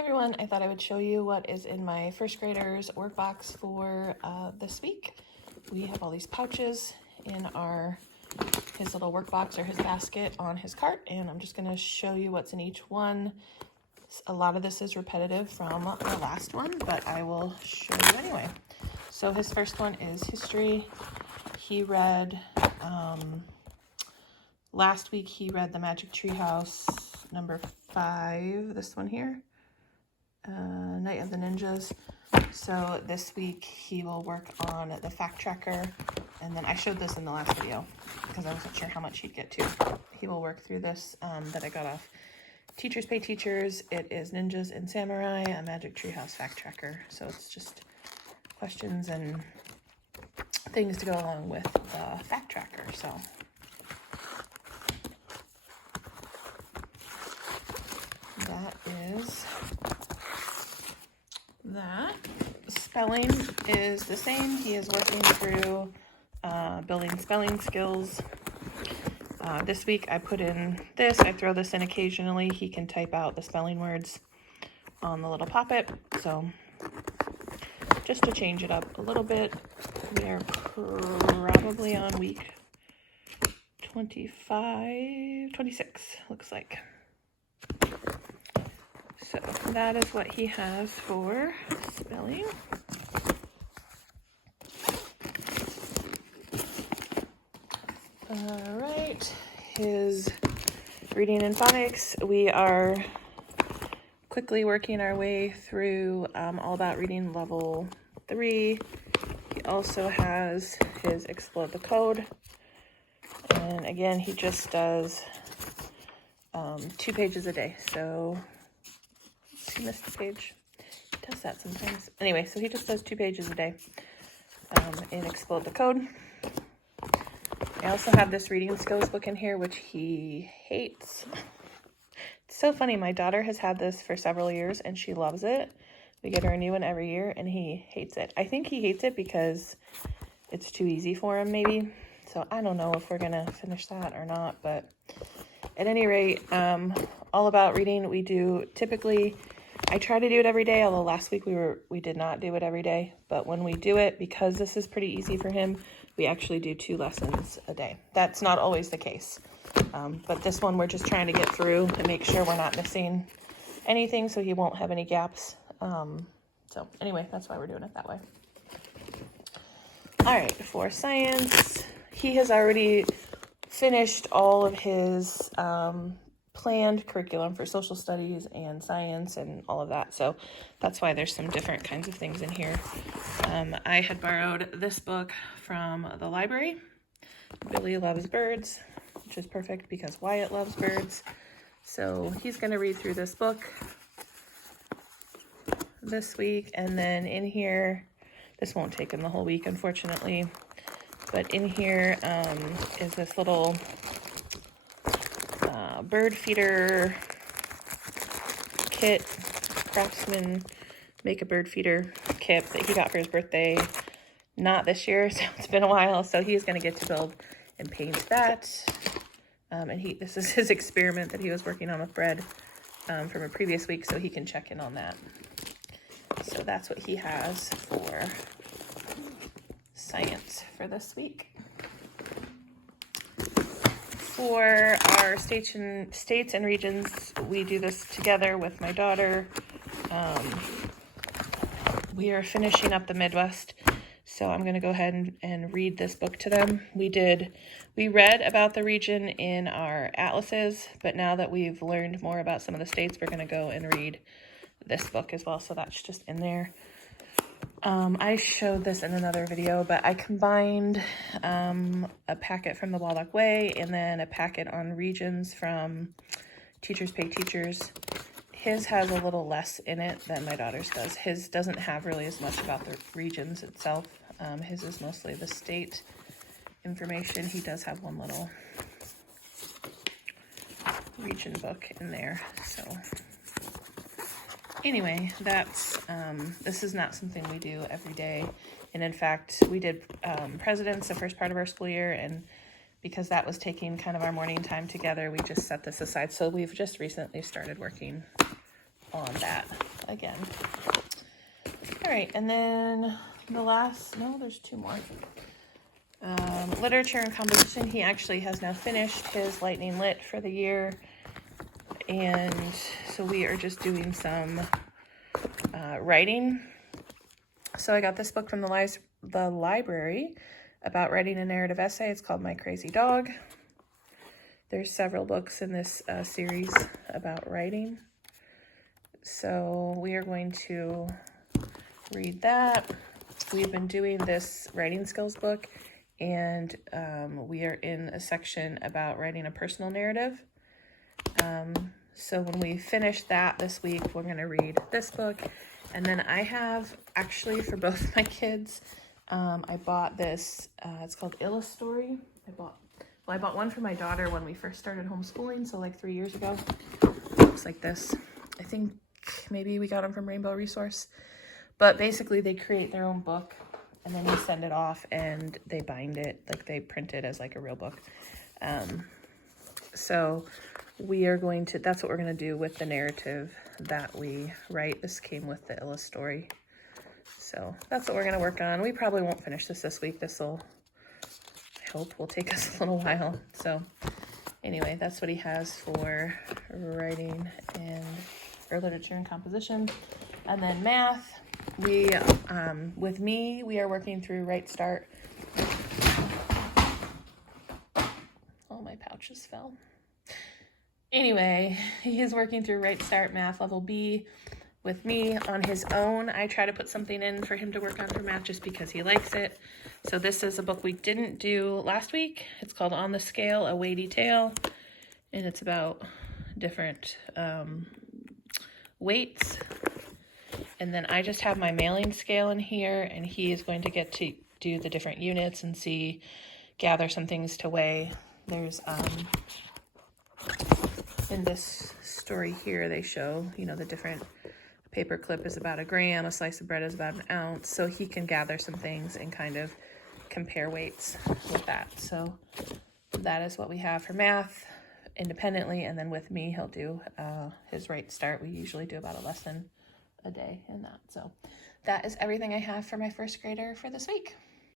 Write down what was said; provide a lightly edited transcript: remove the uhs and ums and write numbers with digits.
Hey everyone, I thought I would show you what is in my first grader's workbox for this week. We have all these pouches in his little workbox or his basket on his cart, and I'm just going to show you what's in each one. A lot of this is repetitive from the last one, but I will show you anyway. So his first one is history. He read, last week he read The Magic Treehouse number 5, this one here. Night of the Ninjas. So this week he will work on the fact tracker, and then I showed this in the last video because I wasn't sure how much he'd get to. He will work through this that I got off Teachers Pay Teachers. It is Ninjas and Samurai, a Magic Treehouse fact tracker. So it's just questions and things to go along with the fact tracker. So that is that. Spelling is the same. He is working through building spelling skills. This week I put in this. I throw this in occasionally. He can type out the spelling words on the little pop-it. So just to change it up a little bit, we are probably on week 26, looks like. So that is what he has for spelling. All right, his reading and phonics. We are quickly working our way through All About Reading level 3. He also has his Explode the Code. And again, he just does 2 pages a day. So I missed a page. He does that sometimes. Anyway, so he just does 2 pages a day in Explode the Code. I also have this reading skills book in here, which he hates. It's so funny. My daughter has had this for several years, and she loves it. We get her a new one every year, and he hates it. I think he hates it because it's too easy for him, maybe. So I don't know if we're going to finish that or not, but at any rate, All About Reading, we do typically, I try to do it every day, although last week we did not do it every day. But when we do it, because this is pretty easy for him, we actually do 2 lessons a day. That's not always the case. But this one we're just trying to get through and make sure we're not missing anything so he won't have any gaps. So anyway, that's why we're doing it that way. All right, for science, he has already finished all of his planned curriculum for social studies and science and all of that. So that's why there's some different kinds of things in here. I had borrowed this book from the library, Billy Loves Birds, which is perfect because Wyatt loves birds. So he's going to read through this book this week. And then in here, this won't take him the whole week, unfortunately, but in here is this little bird feeder kit, Craftsman Make a Bird Feeder kit that he got for his birthday, not this year, so it's been a while. So he's going to get to build and paint that. And this is his experiment that he was working on with bread from a previous week, so he can check in on that. So that's what he has for science for this week. For our states and regions, we do this together with my daughter. We are finishing up the Midwest, so I'm going to go ahead and read this book to them. We read about the region in our atlases, but now that we've learned more about some of the states, we're going to go and read this book as well, so that's just in there. I showed this in another video, but I combined a packet from the Waldock Way and then a packet on regions from Teachers Pay Teachers. His has a little less in it than my daughter's does. His doesn't have really as much about the regions itself. His is mostly the state information. He does have one little region book in there, so anyway, that's this is not something we do every day. And in fact, we did presidents the first part of our school year, and because that was taking kind of our morning time together, we just set this aside. So we've just recently started working on that. again. All right, and then the last, no, there's two more. Literature and composition. He actually has now finished his Lightning Lit for the year. And so we are just doing some writing. So I got this book from the library about writing a narrative essay. It's called My Crazy Dog. There's several books in this series about writing. So we are going to read that. We've been doing this writing skills book, and we are in a section about writing a personal narrative. So when we finish that this week, we're going to read this book. And then I have, actually, for both my kids, I bought this, it's called Illustory. I bought one for my daughter when we first started homeschooling, so like 3 years ago. It looks like this. I think maybe we got them from Rainbow Resource. But basically, they create their own book, and then we send it off, and they bind it, like they print it as like a real book. So we are going to, that's what we're going to do with the narrative that we write. This came with the Illustory. So that's what we're going to work on. We probably won't finish this week. This will, I hope, will take us a little while. So anyway, that's what he has for writing and or literature and composition. And then math, we, with me, we are working through Right Start. Oh, my pouches fell. Anyway, he is working through Right Start Math Level B with me on his own. I try to put something in for him to work on for math just because he likes it. So this is a book we didn't do last week. It's called On the Scale, A Weighty Tale, and it's about different weights. And then I just have my mailing scale in here, and he is going to get to do the different units and gather some things to weigh. There's, in this story here, they show, the different paper clip is about 1 gram, a slice of bread is about 1 ounce. So he can gather some things and kind of compare weights with that. So that is what we have for math independently. And then with me, he'll do his Right Start. We usually do about a lesson a day in that. So that is everything I have for my first grader for this week.